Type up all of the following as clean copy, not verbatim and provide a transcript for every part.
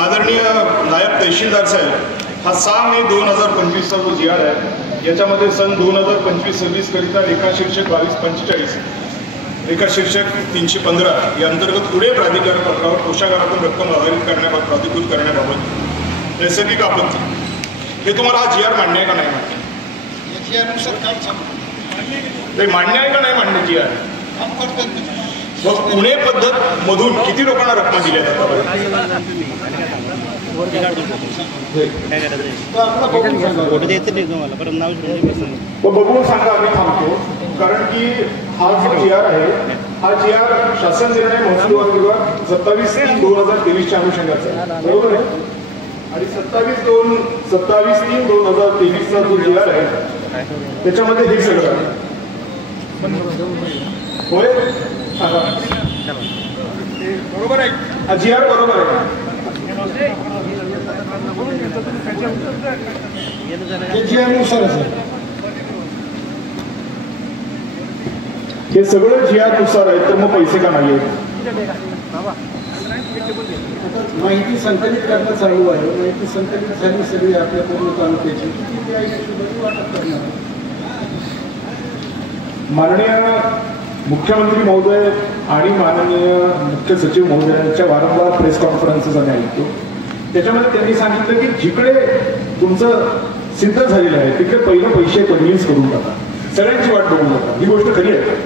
आदरणीय नायब तहसीलदार साहेब, हा 6 मे 2025चा जो जी आर आहे, याच्यामध्ये सन 2025-26 करिता लेखा शीर्षक 2245, लेखा शीर्षक 315 या अंतर्गत पुढे प्राधिकार पत्रावर कोषागारातून रक्कम आधारित करण्याबाबत प्राधिकृत करण्याबाबत नैसर्गिक आपत्ती, हे तुम्हाला हा जी आर मान्य आहे का नाही मान्य? मान्य आहे का नाही मान्य जी आर? मग पुणे पद्धत मधून किती लोकांना रक्कम दिल्या जातात? बघून सांगा, आम्ही थांबतो. कारण की हा जो जी आर आहे, हा जी आर शासन निर्णय महसूल विभाग 27/3/2023च्या अनुषंगाचा आहे, बरोबर आहे? आणि 27/3/2023चा जो जी आर आहे त्याच्यामध्ये हे सगळं आहे. होय, बरोबर आहे. हा जी आर बरोबर आहे. हे सगळं जी आर नुसार आहे, तर मग पैसे का नाही आहेत? माहिती संकलित करणं चालू आहे. माहिती संकलित झाली सगळी आपल्या पूर्ण तालुक्याची, वाटप करणार. माननीय मुख्यमंत्री महोदय आणि माननीय मुख्य सचिव महोदयांच्या वारंवार प्रेस कॉन्फरन्सेस आम्ही ऐकतो. त्याच्यामध्ये त्यांनी सांगितलं की जिकडे तुमचं सिद्ध झालेलं आहे तिकडे पहिलं पैसे कन्व्हिन्स करून टाका, सगळ्यांची वाट बघू नका. ही गोष्ट खरी आहे.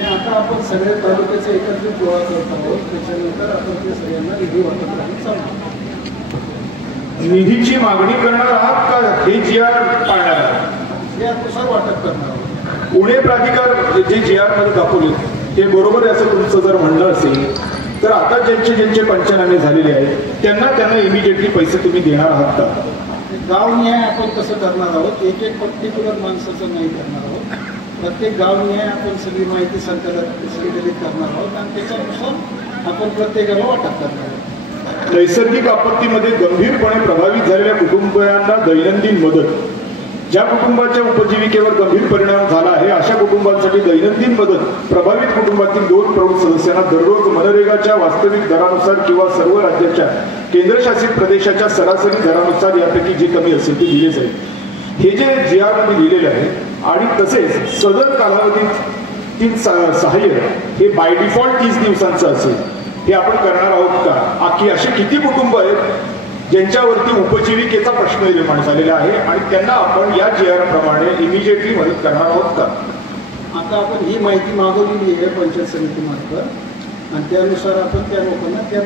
आता आपण सगळ्या तालुक्याचा एकत्रित गोळा करत आहोत. त्याच्यानंतर आपण ते सगळ्यांना निधी वाटप करण्यात चालू. निधीची मागणी करणार आहात का हे जी आर पाळणार आहात? यानुसार वाटप करणार आहोत. पुणे प्राधिकार जे जी आर मध्ये दाखवले ते बरोबर आहे असं तुमचं जर म्हणलं असेल तर आता ज्यांचे पंचनामे झालेले आहेत त्यांना इमिडिएटली पैसे तुम्ही देणार आहात का? गावनिहाय आपण कसं करणार आहोत, एक पर्टिक्युलर माणसाचं नाही करणार आहोत. प्रत्येक गावनिहाय आपण सगळी माहिती संकलित करणार आहोत आणि त्याच्यानुसार आपण प्रत्येकाला वाटप करणार आहोत. नैसर्गिक आपत्तीमध्ये गंभीरपणे प्रभावित झालेल्या कुटुंबियांना दैनंदिन मदत, ज्या कुटुंबाच्या उपजीविकेवर गंभीर परिणाम झाला आहे अशा कुटुंबांसाठी दैनंदिन मदत प्रभावित कुटुंबातील 2 प्रमुख सदस्यांना दररोज मनरेगाच्या वास्तविक दरानुसार किंवा सर्व राज्याच्या केंद्रशासित प्रदेशाच्या सरासरी दरानुसार यापैकी जे कमी असेल ते दिले जाईल. हे जे जी आर मध्ये लिहिलेले आहे आणि तसेच सदर कालावधीतील सहाय्य हे बाय डिफॉल्ट 30 दिवसांचं असेल. हे आपण करणार आहोत का? की असे किती कुटुंब आहेत ज्यांच्यावरती उपजीविकेचा प्रश्न निर्माण झालेला आहे आणि त्यांना आपण या जी आर प्रमाणे इमिजिएटली मदत करणार आहोत का? आता आपण ही माहिती मागवलेली आहे पंचायत समितीमार्फत आणि त्यानुसार आपण त्या लोकांना त्या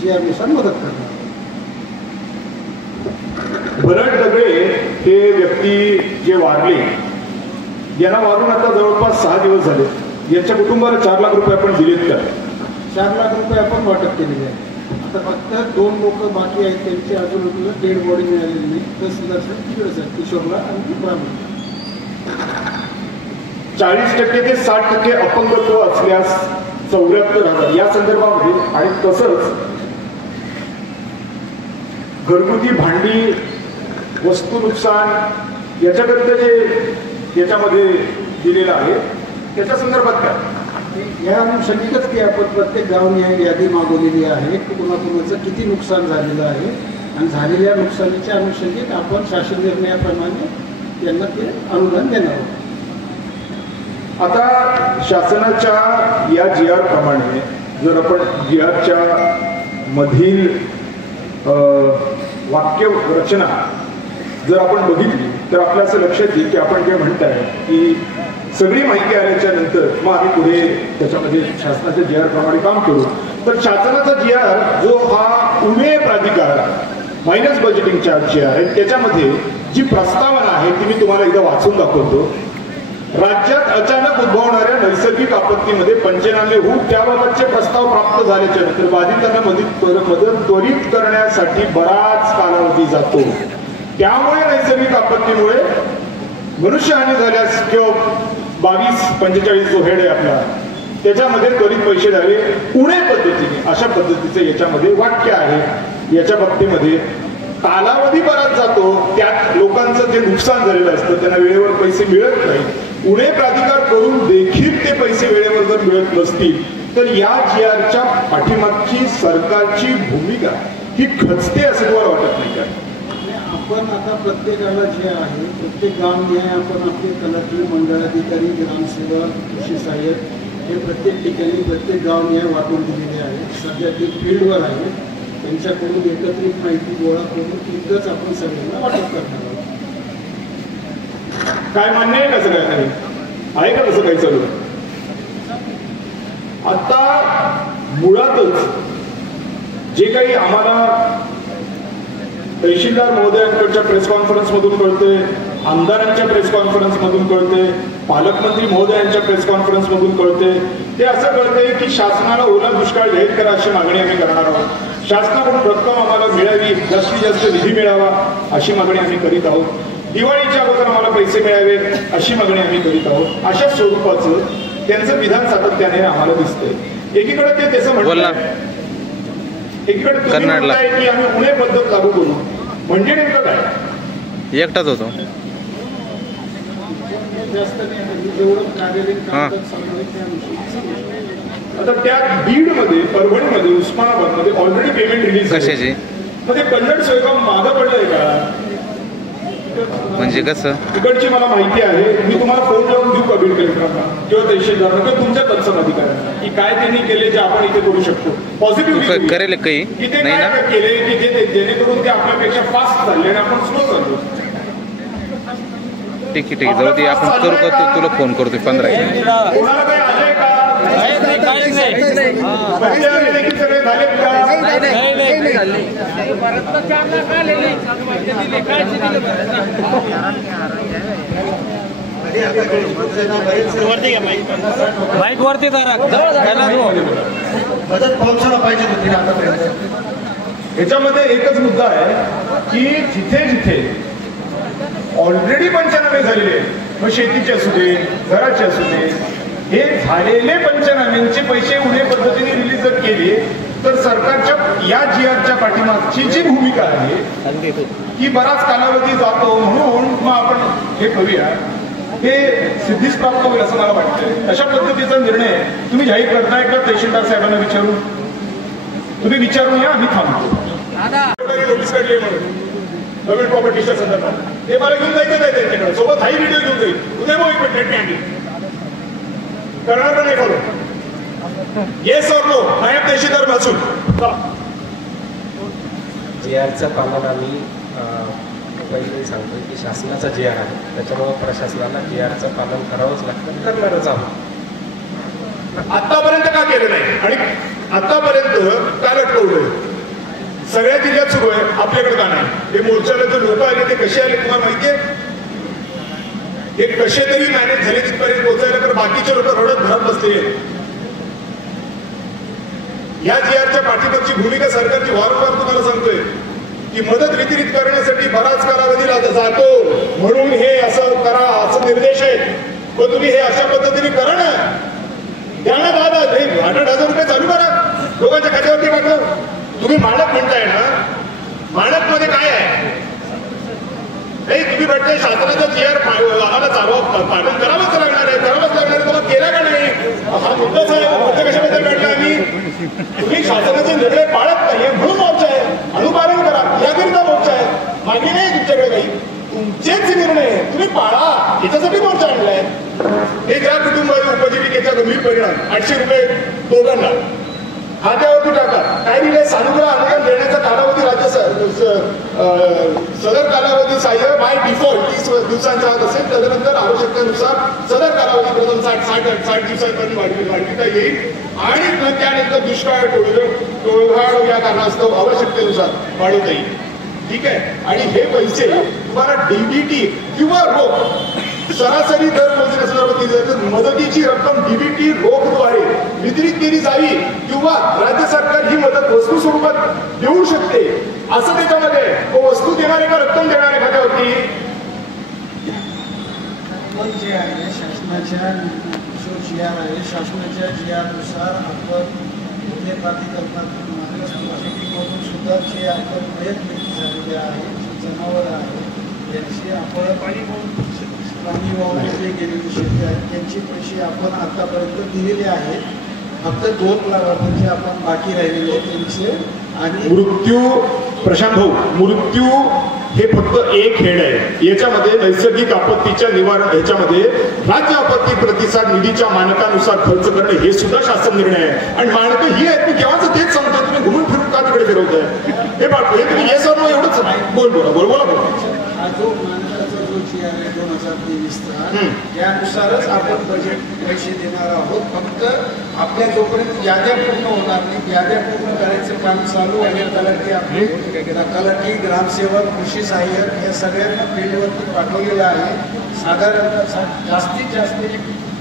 जी आर नुसार मदत करणार. भरत दगडे हे व्यक्ती जे वारले, यांना वारून आता जवळपास 6 दिवस झाले. यांच्या कुटुंबाला 4 लाख रुपये आपण दिलेत का? 4 लाख रुपये आपण वाटप केलेले आहे. आता फक्त 2 लोक बाकी आहेत, त्यांची अजून डेड बॉडी मिळालेली नाही. तहसीलदार तिकडेच आहे, किशोरला आणि ब्राह्मण. 40% ते 60% अपंगत्व असल्यास 74,000 या संदर्भामध्ये आणि तसंच घरगुती भांडी, वस्तू नुकसान याच्याकरिता जे याच्यामध्ये दिलेलं आहे त्याच्या संदर्भात काय? या अनुषंगिकच की आपण प्रत्येक गावनिहाय यादी मागवलेली आहे की कुणाकुणाचं किती नुकसान झालेलं आहे आणि झालेल्या नुकसानीच्या अनुषंगिक आपण शासन निर्णयाप्रमाणे त्यांना ते अनुदान देणार आहोत. आता शासनाच्या या जी आर प्रमाणे जर आपण जी आरच्या मधील वाक्य रचना जर आपण बघितली तर आपल्या असं लक्षात येईल की आपण जे म्हणताय की सगळी माहिती आल्याच्या नंतर मग आम्ही पुढे त्याच्यामध्ये शासनाच्या जी आर प्रमाणे काम करू. तर शासनाचा जी आर जो हा पुणे प्राधिकार मायनस बजेटिंग चार्ज जी आर आहे त्याच्यामध्ये जी प्रस्तावना आहे ती मी तुम्हाला एकदा वाचून दाखवतो. राज्यात अचानक उद्भवणाऱ्या नैसर्गिक आपत्तीमध्ये पंचनामे होऊन त्याबाबतचे प्रस्ताव प्राप्त झाल्याच्या नंतर बाधितांना मदत त्वरित करण्यासाठी बराच कालावधी जातो. त्यामुळे नैसर्गिक आपत्तीमुळे मनुष्यहानी झाल्यास किंवा 2245 जो हेड आहे आपला त्याच्यामध्ये त्वरित पैसे द्यावे पुणे पद्धतीने, अशा पद्धतीचे याच्यामध्ये वाक्य आहे. याच्या बाबतीमध्ये कालावधी बराच जातो, त्यात लोकांचं जे नुकसान झालेलं असतं त्यांना वेळेवर पैसे मिळत नाही. पुणे प्राधिकार करून देखील ते पैसे वेळेवर जर मिळत नसतील तर या GRच्या पाठीमागची सरकारची भूमिका ही खचते असं तुम्हाला वाटत नाही का? आपण आता प्रत्येकाला जे आहे प्रत्येक गावनिहाय आपण आपले तलाठी, मंडळाधिकारी, ग्रामसेवक, कृषी सहाय्यक हे प्रत्येक ठिकाणी प्रत्येक गावनिहाय वाटून दिलेले आहेत. सध्या ते फील्डवर आहे. त्यांच्याकडून एकत्रित माहिती गोळा करून तिथंच आपण सगळ्यांना वाटप करणार आहोत. काय मान्य आहे का सगळ्यांना? आहे का तसं काही चालू? आता मुळातच जे काही आम्हाला तहसीलदार महोदयांकडच्या प्रेस कॉन्फरन्स मधून कळते, आमदारांच्या प्रेस कॉन्फरन्स मधून कळते, पालकमंत्री महोदयांच्या प्रेस कॉन्फरन्स मधून कळते, ते असं कळते की शासनाला ओला दुष्काळ जाहीर करा अशी मागणी आम्ही करणार आहोत. शासनाकडून रक्कम आम्हाला मिळावी, जास्तीत जास्त निधी मिळावा अशी मागणी आम्ही करीत आहोत. दिवाळीच्या अगोदर आम्हाला पैसे मिळावे अशी मागणी आम्ही करीत आहोत. अशा स्वरूपाचं त्यांचं विधान सातत्याने आम्हाला दिसतंय. एकीकडे ते त्याचं म्हणतात, एकीकडे तुम्ही म्हणताय की आम्ही उणे पद्धत लागू करू, म्हणजे नेमकं काय? एकटाच होतो. आता त्या बीडमध्ये, परभणीमध्ये, उस्मानाबादमध्ये ऑलरेडी पेमेंट रिलीज कशाची? मध्ये कन्नड सोयगाव मागं पडलंय का? म्हणजे कसं? तिकडची मला माहिती आहे. मी तुम्हाला फोन लावून देऊ का बीड कलेक्टरांना किंवा तहसीलदारांना किंवा तुमच्या तत्सम अधिकाऱ्यांना की काय त्यांनी केले जे आपण इथे करू शकतो? पॉझिटिव्ह करेल काही की ते काय केले की जे जेणेकरून ते आपल्यापेक्षा फास्ट चालले आणि आपण स्लो चाललो. ठीक आहे जाऊ दे, आपण करू का? तुला फोन करतोय 15 कोणाला काही आलंय का? सगळे झालेत का? बाईक वरती याच्यामध्ये एकच मुद्दा आहे की जिथे जिथे ऑलरेडी पंचनामे झालेले, मग शेतीचे असू दे, घराचे असू दे, हे झालेले पंचनाम्यांचे पैसे उणे पद्धतीने रिलीज जर केले तर सरकारच्या या GRच्या पाठीमागची जी भूमिका आहे ही बराच कालावधी जातो, म्हणून मग आपण हे करूया, हे सिद्धीस प्राप्त होईल असं मला वाटतंय. अशा पद्धतीचा निर्णय तुम्ही जाहीर करताय का? तहसीलदार साहेबांना विचारून तुम्ही विचारून या, आम्ही थांबतो. नोटीस काढली म्हणून नवीन प्रॉपर्टीच्या संदर्भात ते मला घेऊन जायचं नाही त्यांच्याकडे, सोबत हाही व्हिडिओ घेऊन जाईल. उद्या मग एक मिनिट करणार का नाही करू? येस और नो? नायब तहसीलदार महसूल GRचं पालन आम्ही पहिले सांगतोय की शासनाचा GR आहे, त्याच्यामुळे प्रशासनाला GRचं पालन करावंच लागतं, करणारच आहोत. आतापर्यंत का केलं नाही आणि आतापर्यंत का लटकवलं? सगळ्या जिल्ह्यात सुरू आहे, आपल्याकडे का नाही? हे मोर्चाला जे लोक आले ते कसे आले तुम्हाला माहितीये? हे कसे तरी मॅनेज झाले तिथपर्यंत पोहोचायला, तर बाकीचे लोक रडत घरात बसले. या GRच्या पाठीमागची भूमिका सरकारची वारंवार तुम्हाला सांगतोय की मदत वितरित करण्यासाठी बराच कालावधी जातो, म्हणून हे असं करा असं निर्देश आहे. पण तुम्ही हे अशा पद्धतीने करा ना, द्या ना 8,000 रुपये चालू करा, लोकांच्या खात्यावरती टाका. तुम्ही मानक म्हणताय ना, मानक मध्ये काय आहे? नाही, तुम्ही म्हणताय शासनाचा GR आम्हाला पालन करावंच लागणार आहे, करावंच लागणार आहे. तुम्हाला केला का नाही? हा मुद्दाच आहे. मुद्दा कशाबद्दल काढला आम्ही? तुम्ही शासनाचे निर्णय पाळत नाहीये म्हणून मोर्चा आहे. अनुपालन करा याकरिता मोर्चा आहे. मागे नाही तुमच्याकडे काही, तुमचेच निर्णय तुम्ही पाळा याच्यासाठी मोर्चा आणलाय. हे ज्या कुटुंबाच्या उपजीविकेचा गंभीर परिणाम 800 रुपये दोघांना खात्यावरती टाका. काय दिले? सानुग्रह अनुदान देण्याचा कालावधी राज्य सदर कालावधी सहाय्य बाय डिफॉल्ट 30 दिवसांचा असेल, तदनंतर आवश्यकतेनुसार सदर कालावधी प्रथम 60 दिवसांपर्यंत वाढविता येईल आणि मग त्यानंतर दुष्काळ टोळधाड या कारणास्तव आवश्यकतेनुसार वाढवता येईल. ठीक आहे. आणि हे पैसे तुम्हाला DBT किंवा रोख सरासरी दर मोजण्यासंदर्भात दिली जाते. मदतीची रक्कम DBT रोखद्वारे वितरित केली जावी किंवा राज्य सरकार ही मदत वस्तू स्वरूपात देऊ शकते असं त्याच्यामध्ये. वस्तू देणारे का रक्कम देणारे खात्यावरती? जे आहे शासनाच्या GR आहे, शासनाच्या GR नुसार आपण प्राधिकरणातून महाराष्ट्र सुद्धा जे आपण प्रयत्न झालेले आहेत, जनावर आहेत त्यांची आपण पाणी वाहून जे गेलेले शेतकरी आहेत त्यांचे पैसे आपण आतापर्यंत दिलेले आहेत. फक्त 2 लाभार्थी आपण बाकी राहिलेले त्यांचे आणि मृत्यू, प्रशांत भाऊ, मृत्यू हे फक्त एक हेड आहे. याच्यामध्ये नैसर्गिक आपत्तीच्या निवारण, ह्याच्यामध्ये राज्य आपत्ती प्रतिसाद निधीच्या मानकानुसार खर्च करणे हे सुद्धा शासन निर्णय आहे. आणि मानकं ही आहेत, मी केव्हाच तेच सांगतो, तुम्ही घुमून फिरून का तिकडे फिरवताय? हे बाळा, हे तुम्ही हे सर्व एवढंच बोला. हा जो मानकाचा जो GR आहे 2023चा, त्यानुसारच आपण बजेट पैसे देणार आहोत. फक्त आपल्या जोपर्यंत याद्या पूर्ण होणार नाही, याद्या पूर्ण करायचं काम चालू आहे. तलाठी आपले तलाठी, ग्रामसेवक, कृषी सहाय्यक या सगळ्यांना फील्डवरती पाठवलेलं आहे. साधारणतः जास्तीत जास्त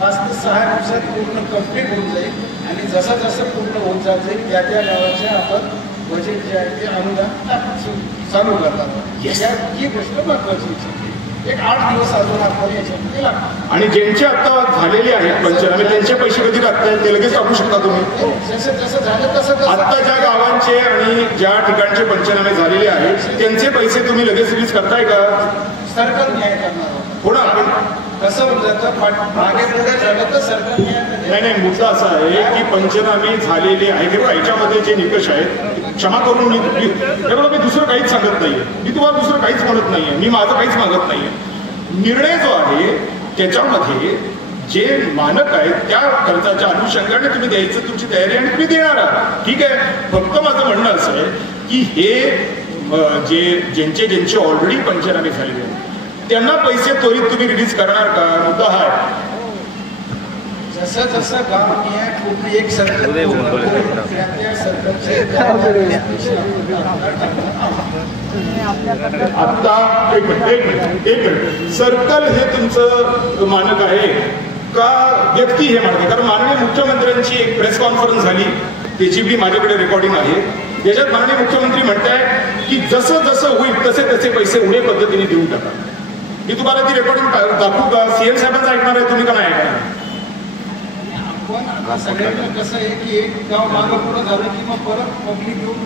5 ते 6 दिवसात पूर्ण कंप्लीट होऊन जाईल. आणि जसं पूर्ण होऊन जाईल त्या गावाच्या आपण बजेट जे आहे ते अनुदान चालू करतात. ही गोष्ट महत्वाची. एक 8 दिवस अजून आपल्याला याच्यामध्ये लागतात. आणि ज्यांचे आता झालेले आहेत पंचनामे, त्यांचे पैसे कधी लागतात ते लगेच टाकू शकता तुम्ही. जसं झालं तसं आता ज्या गावांचे आणि ज्या ठिकाणचे पंचनामे झालेले आहेत त्यांचे पैसे तुम्ही लगेच रिलीज करताय का? सरकार न्याय करणार आहोत. हो ना. कसं होऊन जातं, मागे पुढे झालं तर सरकार न्याय. नाही, मुद्दा असा आहे की पंचनामे झालेले आहे. हे याच्यामध्ये जे निकष आहेत, क्षमा करून मी दुसरं काहीच सांगत नाहीये. मी तुम्हाला दुसरं काहीच म्हणत नाहीये. मी माझं काहीच मागत नाहीये. निर्णय जो आहे त्याच्यामध्ये जे मानक आहेत त्या खर्चाच्या अनुषंगाने तुम्ही द्यायचं तुमची तयारी आणि तुम्ही देणार आहात. ठीक आहे. फक्त माझं म्हणणं असं आहे की हे ज्यांचे ऑलरेडी पंचनामे झालेले आहेत त्यांना पैसे त्वरित तुम्ही रिलीज करणार का? मुद्दा हा आहे. जसं गाव न्याय कुठली एक सरकार आता एक मिनिट सर्कल हे तुमचं मानक आहे का व्यक्ती हे मानक आहे? कारण माननीय मुख्यमंत्र्यांची एक प्रेस कॉन्फरन्स झाली, त्याची बी माझ्याकडे रेकॉर्डिंग आहे. त्याच्यात माननीय मुख्यमंत्री म्हणताय की जसं होईल तसे पैसे उणे पद्धतीने देऊन टाका. मी तुम्हाला ती रेकॉर्डिंग दाखवू का? सीएम साहेबांचं ऐकणार आहे, तुम्ही का नाही ऐकणार? पण सगळ्यांना कसं आहे की एक गाव मागं पुढं झालं की मग परत पब्लिक येऊन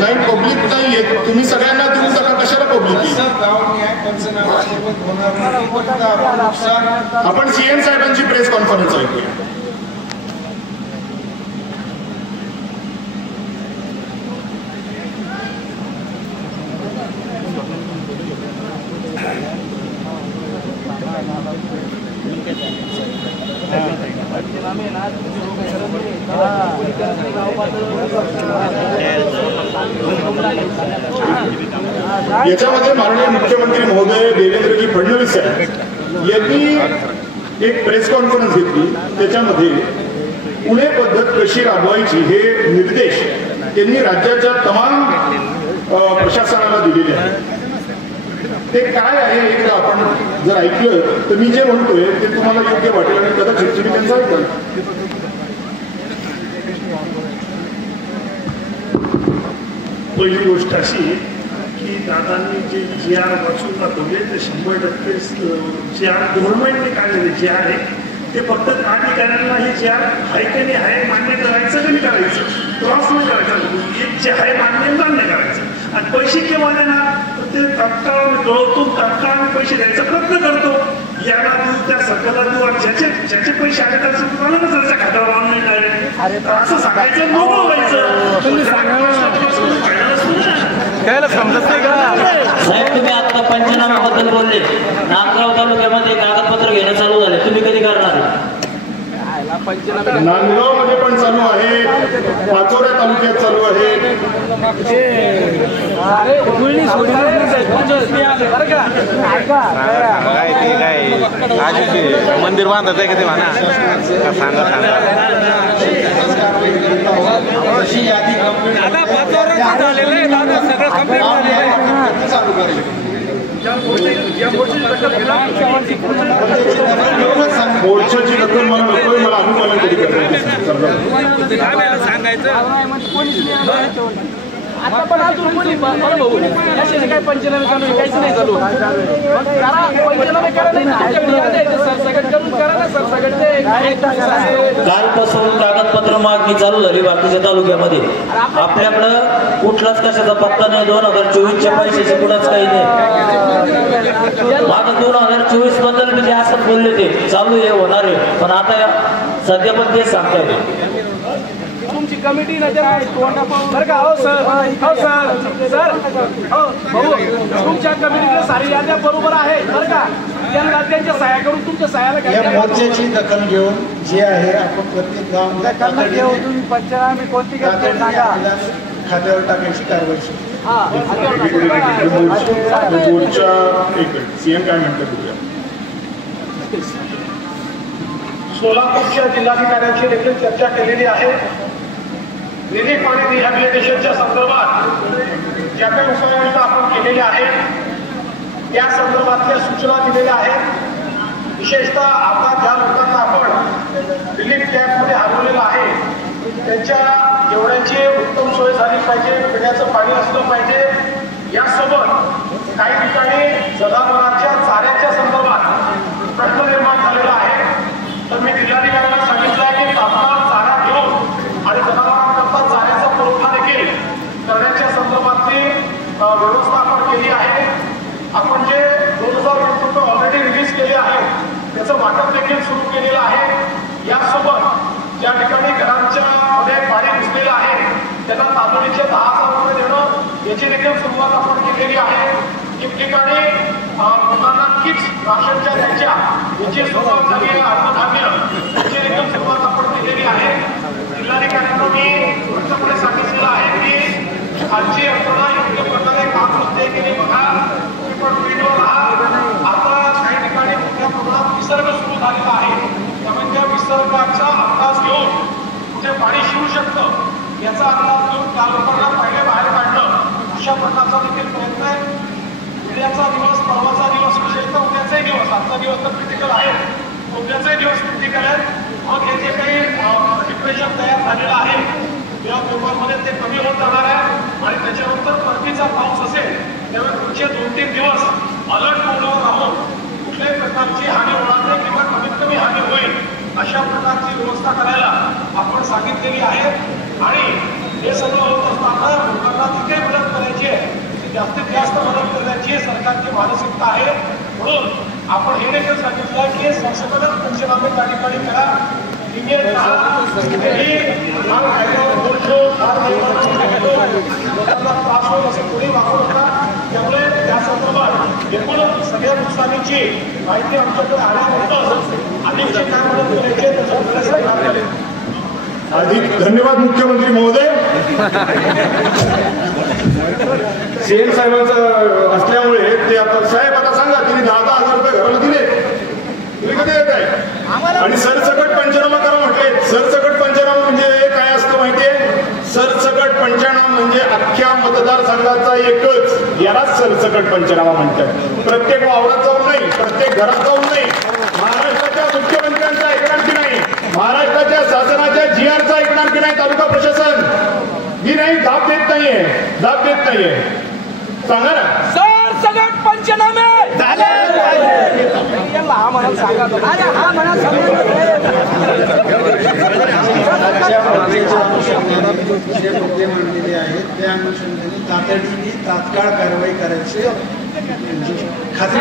नाही, पब्लिक नाही येत. तुम्ही सगळ्यांना देऊन टाका. कशाला पब्लिक? गाव न्याय पंचनाम्यासोबत होणार नाही. आपण सीएम साहेबांची प्रेस कॉन्फरन्स ऐकूया. याच्यामध्ये माननीय मुख्यमंत्री महोदय देवेंद्रजी फडणवीस साहेब यांनी एक प्रेस कॉन्फरन्स घेतली. त्याच्यामध्ये पुणे पद्धत कशी राबवायची हे निर्देश त्यांनी राज्याच्या तमाम प्रशासनाला दिलेले आहेत. ते काय आहे एकदा आपण जर ऐकलं तर मी जे म्हणतोय ते तुम्हाला योग्य वाटेल आणि कदाचित तुम्ही त्यांचं ऐकाल. पहिली गोष्ट अशी की दादांनी जे GR वाचून दाखवले ते 100% GR गव्हर्नमेंटने काढलेले GR आहे ते फक्त अधिकाऱ्यांना हे GR आहे की नाही आहे मान्य करायचं की नाही करायचं, क्रॉस नाही करायचं. एक जे आहे मान्य मान्य करायचं. आणि पैसे केव्हा देणार तर ते तात्काळ आम्ही कळवतो, तात्काळ आम्ही पैसे द्यायचा प्रयत्न करतो. याला देऊ, त्या सरकारला देऊ, आणि ज्याचे पैसे आले त्याचं तुम्हाला त्याच्या खात्यावर ऑनलाईन डायरेक्ट असं सांगायचं, नको साहेब तुम्ही आता पंचनाम्याबद्दल बोलले. नांदगाव तालुक्यामध्ये कागदपत्र घेणं चालू झाले, तुम्ही कधी करणार? नांदगाव मध्ये पण चालू आहे, पाचोरा तालुक्यात चालू आहे. मंदिर बांधत आहे कधी म्हणा सांगा मोर्चाची रक्कम मला नकोय, मला अनुपालन कधी आता पण अजून कोणी असे काय पंचनामे चालू आहे, काहीच नाही चालू. पंचनामे करा नाही सरसकट करून करा ना. सरसकट कालपासून कागदपत्र मागणी चालू झाली बाकीच्या तालुक्यामध्ये. आपल्याकडं कुठलाच कशाचा पत्ता नाही. 2024च्या पैशाचे कुठंच काही नाही. मागं 2024 बद्दल म्हणजे असं बोलले ते चालू आहे, होणार आहे. पण आता सध्या पण तेच सांगताय. कमिटी ना त्या बरं का? हो सर, हो सर, सर, हो भाऊ, तुमच्या कमिटीतल्या सारी याद्या बरोबर आहे बरं का? त्यांना त्यांच्या सह्या करून तुमच्या सह्याला या घ्या. मोर्चाची दखल घेऊन जे आहे आपण प्रत्येक गावाला खात्यावर टाकायची कारवाई सुरू. सीएम काय म्हणतात बघूया. सोलापूरच्या जिल्हाधिकाऱ्यांची देखील चर्चा केलेली आहे. रिलीफ आणि रिहॅबिलिटेशनच्या संदर्भात ज्या काही उपाययोजना आपण केलेल्या आहेत त्या संदर्भातल्या सूचना दिलेल्या आहेत. विशेषतः आता ज्या लोकांना आपण रिलीफ कॅम्पमध्ये हरवलेलं आहे त्यांच्या जेवणाची उत्तम सोय झाली पाहिजे, पिण्याचं पाणी असलं पाहिजे. यासोबत काही ठिकाणी जनावरांच्या चाऱ्याच्या संदर्भात प्रश्न निर्माण झालेला आहे. तर मी जिल्हाधिकाऱ्यांना सांगितलं आहे की तात्काळ चारा घेऊन आणि जनावरांकरता चाऱ्याचा पुरवठा देखील करण्याच्या संदर्भातली व्यवस्था आपण केली आहे. आपण जे 2000 रुपये ऑलरेडी रिलीज केले आहेत त्याचं वाटप देखील सुरू केलेलं आहे. यासोबत ज्या ठिकाणी घरांच्या मध्ये पाणी घुसलेलं आहे त्यांना तातडीचे 10,000 रुपये देणं याची देखील सुरुवात आपण केलेली आहे. ठिकठिकाणी लोकांना किट्स राशनच्या द्यायच्या याची सुरुवात झाली आहे. अन्नधान्य याची देखील सुरुवात आपण केलेली आहे. जिल्हाधिकाऱ्यांना मी वृत्तपणे सांगितलेलं आहे की आजची यंत्रणा योग्य प्रकारे काम करते की नाही बघा. तुम्ही पण व्हिडिओ राहा. आता काही ठिकाणी मोठ्या प्रमाणात विसर्ग सुरू झालेला आहे. त्यामुळे त्या विसर्गाचा अंदाज घेऊन कुठे पाणी शिवू शकतं याचा अंदाज घेऊन त्या लोकांना पहिले बाहेर काढणं अशा प्रकारचा देखील प्रयत्न आहे. उद्याचा दिवस, परवाचा दिवस, विशेषतः उद्याचाही दिवस, आजचा दिवस तर क्रिटिकल आहे, उद्याचाही दिवस क्रिटिकल आहे. मग हे जे काही डिप्रेशन तयार झालेलं आहे या पेपरमध्ये ते कमी होत जाणार आहे आणि त्याच्यानंतर परतीचा पाऊस असेल त्यामुळे पुढचे 2-3 दिवस अलर्ट मोडवर राहून कुठल्याही प्रकारची हानी होणार नाही किंवा कमीत कमी हानी होईल अशा प्रकारची व्यवस्था करायला आपण सांगितलेली आहे. आणि हे सगळं होत असताना लोकांना जिथे मदत करायची आहे जास्तीत जास्त मदत करण्याची सरकारची मानसिकता आहे. म्हणून आपण हे देखील सांगितलं की संसदेने पंचनामे त्या ठिकाणी करा. लोकांना त्रास होईल असं कोणी वापरू नका. त्यामुळे त्या संदर्भात एकूणच सगळ्या नुकसानीची माहिती आमच्याकडे आल्यानंतर अधिकची काय मदत करायची त्याच्याकडे अधिक धन्यवाद मुख्यमंत्री महोदय. सीएम साहेबांचं असल्यामुळे ते आता साहेब आता सांगा तिने 10,000 रुपये घराला दिले तुम्ही कधी येत आहे आणि सरसकट पंचनामा करा म्हटले. सरसकट पंचनामा म्हणजे काय असतं माहितीये? सरसकट पंचनामा म्हणजे अख्ख्या मतदारसंघाचा एकच, यालाच सरसकट पंचनामा म्हणतात. प्रत्येक वावरात जाऊन नाही, प्रत्येक घरात जाऊन नाही, महाराष्ट्राच्या मुख्यमंत्र्यांचा ऐकणार की नाही, महाराष्ट्राच्या शासनाच्या GRचा ऐकणार की नाही तालुका प्रशासन? ही नाही, दाब देत नाहीये, दाब देत नाहीये. सांगा ना. सरसकट पंचनामे झाले पाहिजे. हा म्हणून सांगा. जे मुद्दे मांडलेले आहेत त्या अनुषंगाने तातडीने तात्काळ कारवाई करायची खात्री.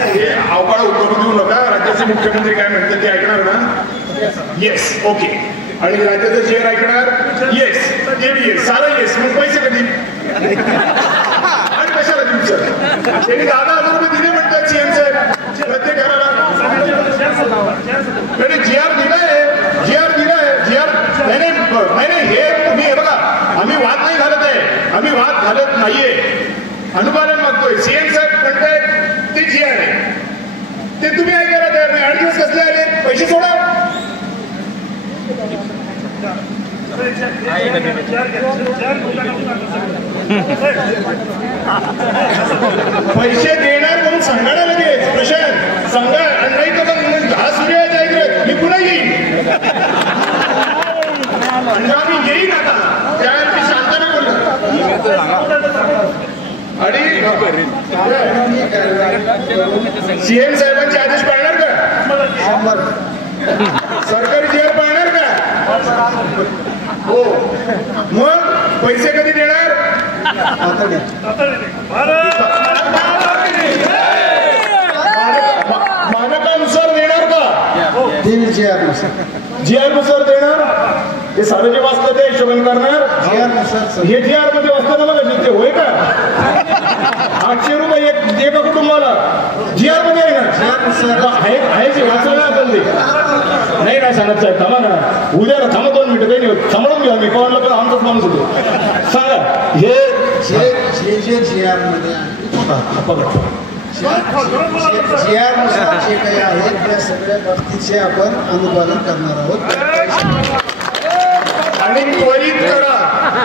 हे अवकाळ उत्तर देऊ नका. राज्याचे मुख्यमंत्री काय म्हणतात ते ऐकणार ना? Yes, okay. आणि राज्याचं शेअर ऐकणार? येस, ते बी येस, सारं येस. मग पैसे कधी आणि कशाला देऊ सर? त्यांनी 10,000 रुपये दिले म्हणतात सीएम साहेब प्रत्येक घराला. GR दिलाय, GR दिलाय, GR नाही हे तुम्ही हे बघा, आम्ही वाद नाही घालत आहे, आम्ही वाद घालत नाहीये, अनुपालन मागतोय. सीएम साहेब म्हणतायत ते GR आहे ते तुम्ही ऐकायला तयार नाही. 8 दिवस कसले आले? पैसे सोडा. पैसे देणार म्हणून सांगायला लगेच प्रशांत सांगा. आणि नाही तर मग हा सूर्य जाईल मी पुन्हा येईन म्हणजे आम्ही येईन आता त्यावेळी शांताने बोललो. आणि सीएम साहेबांचे आदेश पाळणार का? सरकारी GR पाळणार का? हो. मग पैसे कधी देणार? मानकानुसार देणार का? देवीची जी आर नुसार देणार, ते सारं जे वाचलं ते हिशोबन करणार. हे जी आर मध्ये वाचलं मला ते होय का? 800 रुपये एका कुटुंबाला जी आर मध्ये येणार आहे जे वाचलं आपण ते नाही सांगत साहेब. थांबा ना, उद्याला थांबा 2 मिनिटं, काही नाही थांबवून घेऊ आम्ही. कॉलला पण आमचाच माणूस होतो. सांगा हे जे जी आर मध्ये जी आर नुसार जे काही आहे त्या सगळ्या बाबतीचे आपण अनुपालन करणार आहोत. आणि त्वरित करा.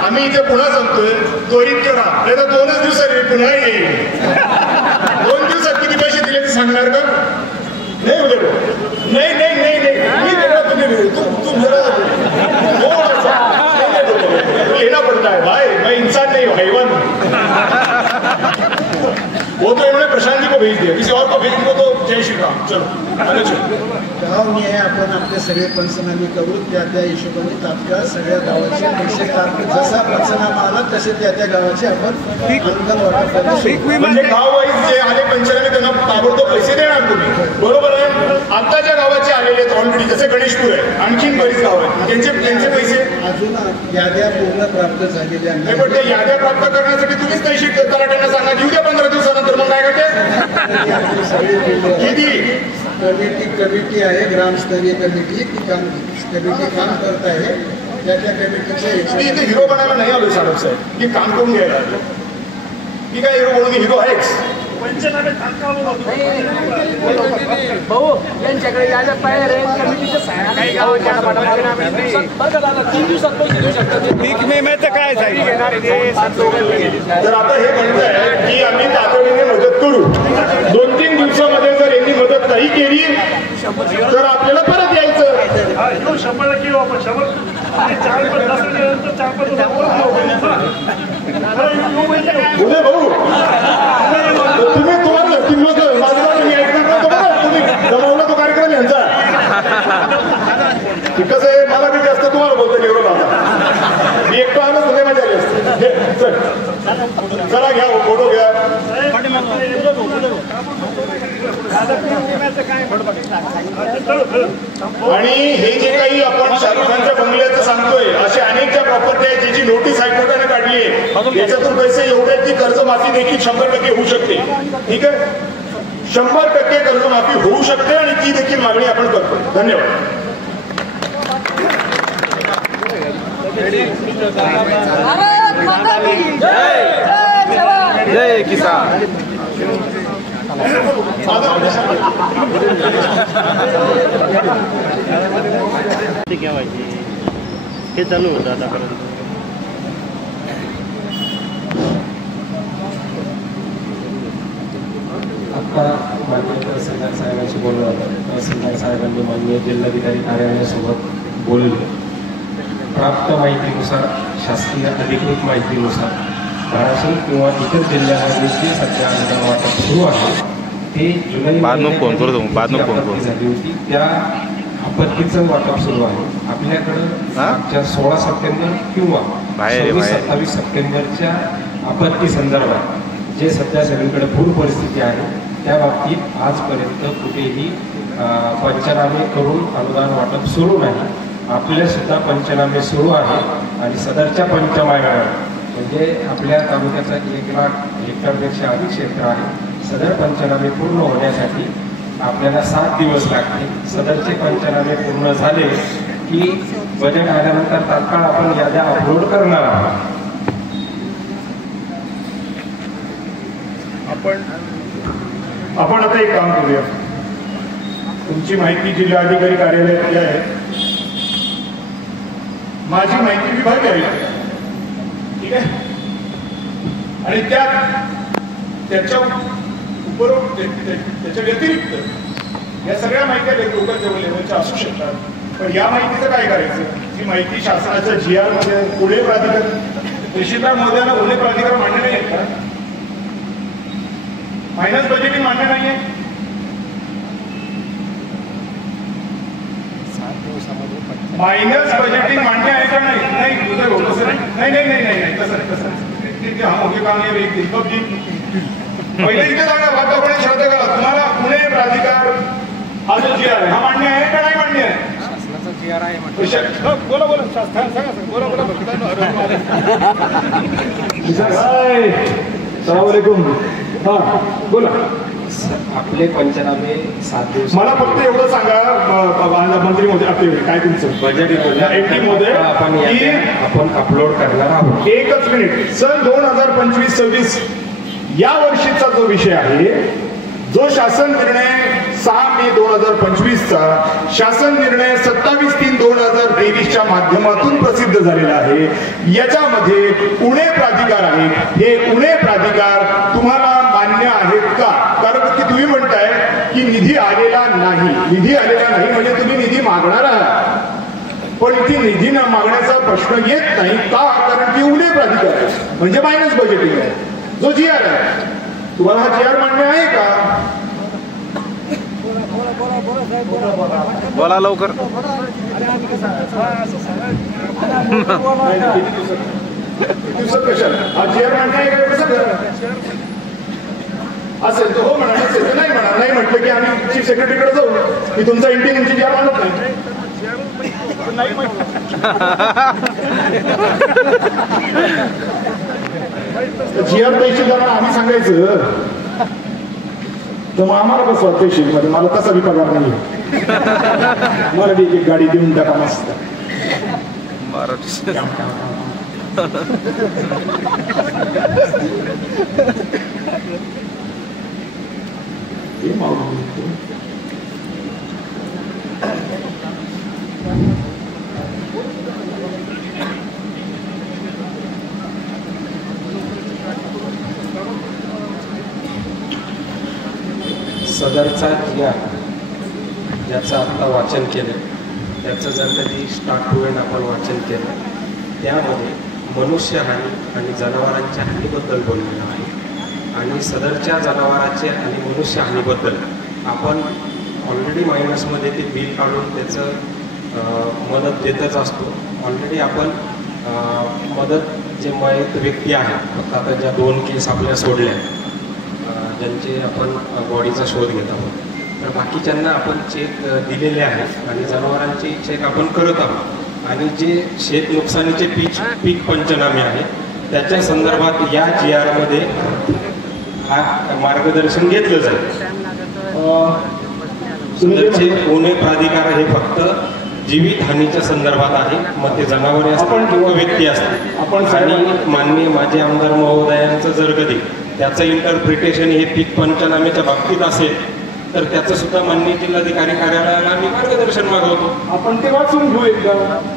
आम्ही इथे पुन्हा सांगतोय, त्वरित करा, नाही तर 2च दिवसांनी पुन्हा येईल. 2 दिवसात किती पैसे दिले ते सांगणार का? नाही उद्या नाही नाही नाही नाही मी देणार, तुम्ही तू लेना पड़ता है भाई, मैं इंसान नहीं हूँ, हैवान हूँ. वो तो इन्होंने प्रशांत जी को भेज दिया, किसी और को भेज दिया तो जय श्री राम. चलो गाव निहाय आपण आपले सगळे पंचनामे करू, त्या हिशोबाने तात्काळ सगळ्या गावाचे पैसे जसा पंचनामा आला तसे त्या गावाचे आपण अनुदान वाटप. म्हणजे गाव वाईज जे आले पंचनामे त्यांना ताबडतोब पैसे देणार तुम्ही, बरोबर आहे? आता ज्या गावाचे आलेले आहेत ऑलरेडी, जसे गणेशपूर आहे, आणखीन बरीच गाव आहेत, त्यांचे पैसे अजून याद्या पूर्ण प्राप्त झालेल्या नाही. पण ते याद्या प्राप्त करण्यासाठी तुम्हीच पैसे तलाट्यांना सांगा, येऊ द्या 15 दिवसानंतर. मग काय करते किती कमिटी आहे, ग्रामस्तरीय कमिटी, ती कमिटी काम करत आहे. त्या कमिटीचे मी इथे हिरो बनायला नाही आलोय साहेब साहेब, की काम करून घ्यायला आलो. की काय हिरो म्हणून हिरो आहेच. भाऊ यांच्याकडे याच्या तयार आहे, कमिटीच्या काही गावाच्या 3 दिवसात पैसे देऊ शकतात. काय तर आता हे म्हणताय की आम्ही तातडीने मदत करू. 2-3 दिवसामध्ये जर यांनी मदत नाही केली तर आपल्याला परत यायचं. 100% येऊ आपण. 4-5 उदय भाऊ तुम्ही तुम्हाला तुम्ही ऐकणार, तुम्ही जमावला तो कार्यक्रम यांचा. कसं आहे, मला बी जास्त तुम्हाला बोलतो निरोप. आता मी एकटं आलो तुझे मजा आली असते. चला घ्या, फोटो घ्या. आणि हे जे काही आपण शाहरुख खानच्या बंगल्याचं सांगतोय, असे अनेक ज्या प्रॉपर्टी आहेत ज्याची नोटीस हायकोर्टाने काढली आहे, याच्यातून पैसे एवढे की कर्जमाफी देखील 100% होऊ शकते. ठीक आहे, 100% कर्जमाफी होऊ शकते आणि ती देखील मागणी आपण करतो. धन्यवाद. जय किसान. हे चालू होतं आतापर्यंत. आता माननीय तहसीलदार साहेबांशी बोलणं होतं. तहसीलदार साहेबांनी माननीय जिल्हाधिकारी कार्यालयासोबत बोलले. प्राप्त माहितीनुसार, शासकीय अधिकृत माहितीनुसार धाराशिव किंवा इतर जिल्ह्यांमध्ये जे सध्या अनुदान वाटप सुरू आहे ते जुलै महिन्यात झाली होती. त्या आपत्तीचं वाटप सुरू आहे. आपल्याकडं मागच्या 16 सप्टेंबर किंवा 26-27 सप्टेंबरच्या आपत्ती संदर्भात जे सध्या सगळीकडे पूर परिस्थिती आहे त्या बाबतीत आजपर्यंत कुठेही पंचनामे करून अनुदान वाटप सुरू नाही. आपले सुद्धा पंचनामे सुरू आहे आणि सदरच्या पंचनाम्यावर म्हणजे आपल्या तालुक्याचा 1 लाख हेक्टरपेक्षा अधिक क्षेत्र आहे. सदर पंचनामे पूर्ण होण्यासाठी आपल्याला 7 दिवस लागतील. सदरचे पंचनामे पूर्ण झाले की बजेट आल्यानंतर तात्काळ आपण याद्या अपलोड करणार आहोत. आपण आता एक काम करूया. तुमची माहिती जिल्हाधिकारी कार्यालयातली आहे, माझी माहिती विभाग आहे. ठीक आहे, आणि त्याच्या व्यतिरिक्त या सगळ्या माहिती लोकल लेवलच्या असू शकतात. पण या माहितीचं काय करायचं? ही माहिती शासनाच्या GR मध्ये पुणे प्राधिकरण, तहसीलदार महोदयांना पुणे प्राधिकरण मान्य नाही आहेत का? मायनस बजेटिंग मान्य नाही आहे. मायनस बजेटिंग मान्य आहे का नाही? नाही तुझं बोल तसं नाही नाही नाही नाही नाही तसं तसं हा मोठे काम आहे. पहिले इथे जागा वातावरण श्रद्धा करा. तुम्हाला पुणे प्राधिकार हा जो GR आहे हा मान्य आहे का नाही मान्य आहे? बोला बोला सांगा बोला बोला सलामकुम. हा बोला. आपले पंचनामे 7 दिवस. मला फक्त एवढं सांगा मंत्री महोदय आपले काय तुमचं बजेट एटी मध्ये आपण अपलोड करणार आहोत. एकच मिनिट. सन 2025-26 या वर्षीचा जो विषय आहे, जो शासन निर्णय 6 मे 2025चा शासन निर्णय 27/3/2023च्या माध्यमातून प्रसिद्ध झालेला आहे, याच्यामध्ये उणे प्राधिकार आहे. हे उणे प्राधिकार तुम्हाला मान्य आहेत का? कारण की तुम्ही म्हणताय की निधी आलेला नाही. निधी आलेला नाही म्हणजे तुम्ही निधी मागणार आहात, पण इथे निधी न मागण्याचा प्रश्न येत नाही का? कारण की उणे प्राधिकार आहे म्हणजे मायनस बजेटिंग आहे. जो जी आर आहे, तुम्हाला हा जी आर मान्य आहे का? बोला लवकर. दिवसात कशाला हा जी आर मान्य आहे का? कसं असेल तर हो म्हणा, नसेल तर नाही म्हणा. नाही म्हटलं की आम्ही चीफ सेक्रेटरीकडे जाऊ की तुमचा इंटेन्सी जी आर मानत नाही. जी आर तहसीलदारांना आम्ही सांगायचं तर मग आम्हाला कसं वाटतं तहसीलमध्ये मला तसा बी पगार नाही. मला बी एक गाडी देऊन टाका मस्त. सदरचा जी आर ज्याचं आत्ता वाचन केलं, त्याचं जर कधी स्टार्ट टू एंड आपण वाचन केलं, त्यामध्ये मनुष्यहानी आणि जनावरांच्या हानीबद्दल बोललेलं आहे. आणि सदरच्या जनावरांच्या आणि मनुष्यहानीबद्दल आपण ऑलरेडी मायनसमध्ये ते बिल काढून त्याचं मदत देतच असतो. ऑलरेडी आपण मदत जे मयत व्यक्ती आहेत, फक्त आता ज्या 2 केस आपल्या सोडल्या, ज्यांचे आपण बॉडीचा शोध घेत आहोत, तर बाकीच्यांना आपण चेक दिलेले आहेत आणि जनावरांचे चेक आपण करत आहोत. आणि जे शेत नुकसानीचे पीक पंचनामे आहेत त्याच्या संदर्भात या जी आरमध्ये हा मार्गदर्शन घेतलं जाईल. सदरचे उणे प्राधिकार हे फक्त जीवित हानीच्या संदर्भात आहे, मग ते जनावरे असतील किंवा व्यक्ती असतील. आणि माननीय माजी आमदार महोदयांचं जर कधी त्याचं इंटरप्रिटेशन हे पीक पंचनाम्याच्या बाबतीत असेल तर त्याचं सुद्धा माननीय जिल्हाधिकारी कार्यालयाला आम्ही मार्गदर्शन मागवतो. आपण ते वाचून घेऊ एकदा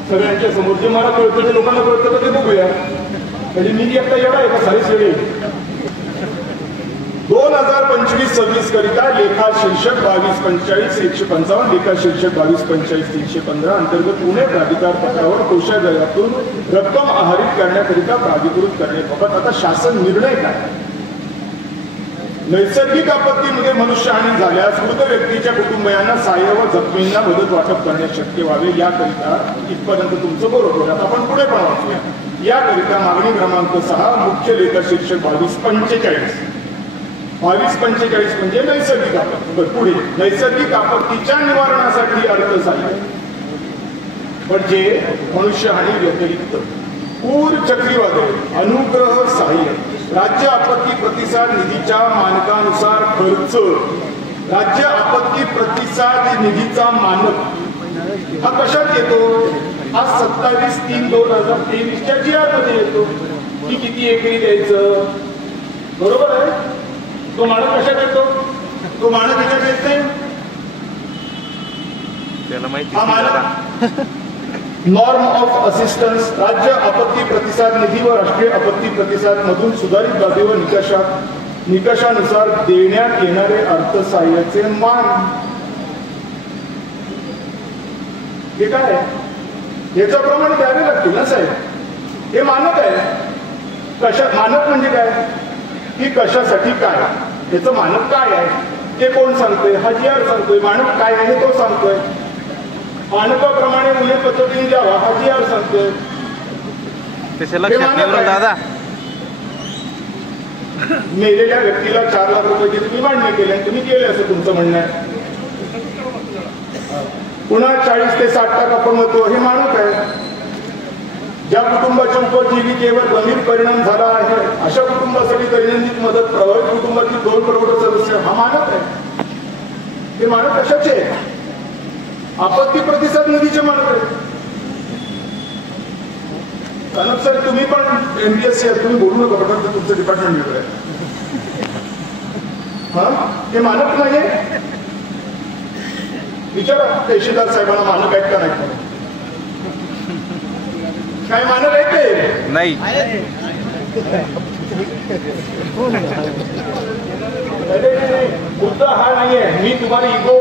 सगळ्यांच्या समोर. जे मला कळतं ते लोकांना कळतं का ते बघूया. म्हणजे मी एकटा एवढा आहे का सारी सगळी. 2025-26 करिता लेखा शीर्षक 2245-155, लेखा शीर्षक 2245-315 अंतर्गत पुणे प्राधिकार पत्रावर कोषागारातून रक्कम आहारित करण्याकरिता प्राधिकृत करण्याबाबत आता शासन निर्णय काय? नैसर्गिक आपत्तीमध्ये मनुष्यहानी झाल्यास मृत व्यक्तीच्या कुटुंबियांना सहाय्य व जखमींना मदत वाटप करणे शक्य व्हावे याकरिता इथपर्यंत तुमचं बरोबर. आता आपण पुढे पण वाचूया. याकरिता मागणी क्रमांक 6 मुख्य लेखा शीर्षक 2245 म्हणजे नैसर्गिक आपत्ती. पुढे नैसर्गिक आपत्तीच्या निवारणासाठी अर्थसहाय्य, म्हणजे मनुष्यहानी व्यतिरिक्त पूर, चक्रीवादळ, अनुग्रह सहाय्य, राज्य आपत्ती प्रतिसाद निधीच्या मानकानुसार खर्च. राज्य आपत्ती प्रतिसाद निधीचा मानक हा कशात येतो? हा 27/3/2023च्या जी आर मध्ये येतो की किती एकरी द्यायचं. बरोबर आहे. तो मानक कशात येतो? तो मानक ह्याच्यात येत नाही. हा मानक नॉर्म ऑफ असिस्टन्स राज्य आपत्ती प्रतिसाद निधी व राष्ट्रीय आपत्ती प्रतिसाद मधून सुधारित बाबी व निकषानुसार देण्यात येणारे अर्थसहाय्याचे मान. हे काय? याच्याप्रमाणे द्यावे लागतील ना साहेब. हे मानक आहे. मानक म्हणजे काय? की कशासाठी काय, याचं मानक काय आहे ते कोण सांगतोय? हा जी आर सांगतोय. मानक काय आहे तो सांगतोय. मानकाप्रमाणे उणे पद्धतीने द्यावा हा जी आर सांगतोय. दादा मेलेल्या व्यक्तीला 4 लाख रुपये तुम्ही मान्य केले, तुम्ही केले असं तुमचं म्हणणं आहे. पुन्हा 40 ते 60% अपंगत्व हे मानक आहे. ज्या कुटुंबाच्या उपजीविकेवर गंभीर परिणाम झाला आहे अशा कुटुंबासाठी दैनंदिन मदत प्रभावित कुटुंबातील 2 करोड सदस्य हा मानक आहे. हे मानक कशाचे आहे? आपत्ती प्रतिसाद निधीचे मानक आहे. कानप सर तुम्ही पण MPSC आहे, तुम्ही बोलू नका पण तुमचं डिपार्टमेंट वेगळं आहे. हे मानक नाहीये? विचारा तहसीलदार साहेबांना मानक आहेत का नाही. काय मानक आहेत ते नाही. मुद्दा हा नाहीये. मी तुम्हाला इगो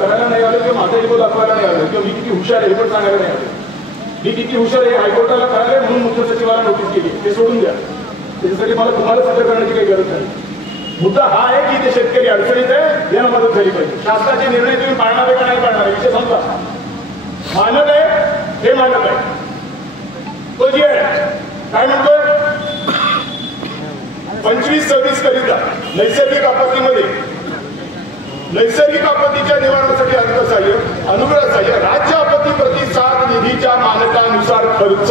करायला नाही आलो किंवा माझा इगो दाखवायला नाही आलो किंवा मी किती हुशार आहे हे पण सांगायला नाही आलो. मी किती हुशार आहे हायकोर्टाला कळाले म्हणून मुख्य सचिवाला नोटीस केली. ते सोडून द्या. त्याच्यासाठी मला तुम्हाला सिद्ध करण्याची काही गरज नाही. मुद्दा हा आहे की ते शेतकरी अडचणीत आहे, याला मदत झाली पाहिजे. शासनाचे निर्णय तुम्ही पाळणार आहे का नाही पाळणार विषय समजा. मानक आहे हे मानक आहे. तो जी आहे काय म्हणतोय 25-26 करिता नैसर्गिक आपत्तीमध्ये नैसर्गिक आपत्तीच्या निवारणासाठी अर्थसहाय्य अनुग्रह सहाय्य राज्य आपत्ती प्रतिसाद निधीच्या मानकानुसार खर्च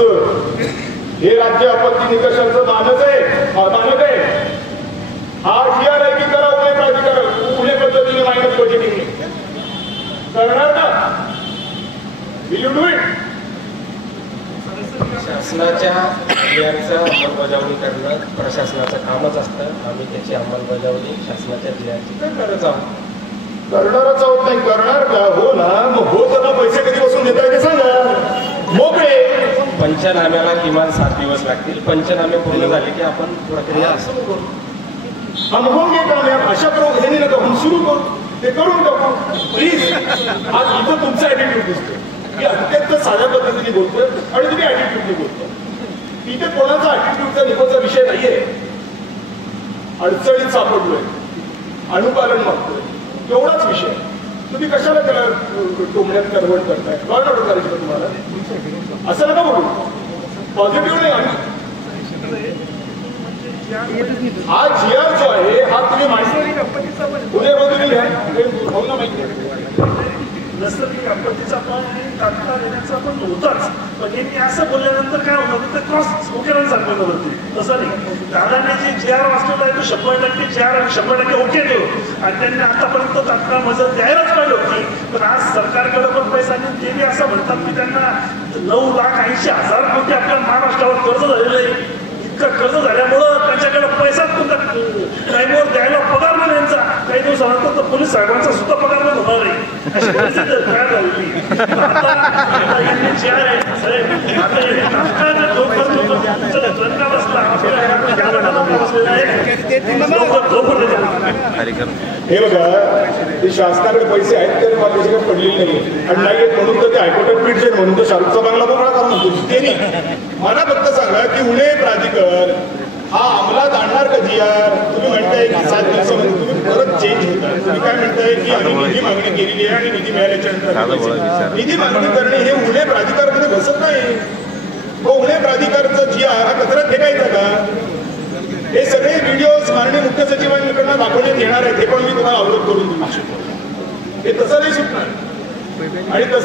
हे राज्य आपत्ती निकषांचं मानक आहे. हा GR आहे की करा उणे प्राधिकार उणे पद्धतीने मायनस बजेटिंग करणार का? Will you do it? शासनाच्या GRचं अंमलबजावणी करणं प्रशासनाचं कामच असतं. आम्ही त्याची अंमलबजावणी शासनाच्या GRची करणारच आहोत. करणारच आहोत नाही करणार का? हो ना. मग हो तर पैसे कधीपासून देताय ते सांगा. मोकळे पंचनाम्याला किमान 7 दिवस लागतील. पंचनामे पूर्ण झाले की आपण प्रक्रिया सुरू करू. हम होंगे कामयाब अशा हे नका हम सुरू करू. ते करून टाकू प्लीज. आज इथं तुमचा ऍटिट्यूड दिसतो की अत्यंत साध्या पद्धतीने बोलतोय आणि तुम्ही ऍटिट्यूडने बोलतो. इथे कोणाचा ऍटिट्यूडचा निकोचा विषय नाहीये. अडचणीत सापडलोय, अनुपालन मागतोय, एवढाच विषय. तुम्ही कशाला त्याला टोमण्यात कन्वर्ट करताय? लॉ ऑर्डर करायची का तुम्हाला? असं नका बोलू. पॉझिटिव्ह नाही. हा GR जो आहे हा तुम्ही पुणे रोजनी घ्या माहिती नैसर्गिक आपत्तीचा पण तात्काळ येण्याचा पण होताच. पण हे मी असं बोलल्यानंतर काय होतं ते क्रॉस ओकेला सांगतो वरती. तसं नाही. दादांनी जे GR वाचलेला आहे तो 100% GR आणि 100% ओके देऊ आणि त्यांनी आतापर्यंत तात्काळ मदत द्यायलाच पाहिजे होती. पण आज सरकारकडे पण पैसा नाही. ते बी असं म्हणतात की त्यांना 9,80,000 कोटी आपल्या महाराष्ट्रावर कर्ज झालेलं आहे. इतकं कर्ज झाल्यामुळं त्यांच्याकडे पैसाच टाईमवर द्यायला पगार नाही त्यांचा. काही दिवसानंतर तर पोलीस साहेबांचा सुद्धा पगार पण होणार नाही अशी परिस्थिती काय झालेली. आता यांनी GR आहे साहेब आता यांनी तात्काळ हे बघा ते शासनाकडे पैसे आहेत तर त्याच्याकडे पडलेले नाही आणि नाही म्हणून तर ते हायकोर्टात पीठ जाईल म्हणून तर शाहरुखचा बांगला मोकळा काम म्हणतो. ते नाही. मला फक्त सांगा की उणे प्राधिकार हा अंमलात आणणार का GR? तुम्ही म्हणताय की 7 दिवसामध्ये तुम्ही परत चेंज होता. तुम्ही काय म्हणताय की आम्ही निधी मागणी केलेली आहे आणि निधी मिळाल्याच्या नंतर निधी मागणी करणे हे उणे प्राधिकारामध्ये बसत नाही. उणे प्राधिकारचं GR हा कचऱ्यात फेकायचा का? हे सगळे व्हिडिओज माननीय मुख्य सचिवांकडून दाखवण्यात येणार आहेत. हे पण मी तुम्हाला अवगत करून देऊ शकतो. हे तसं नाही सुटणार आणि तसं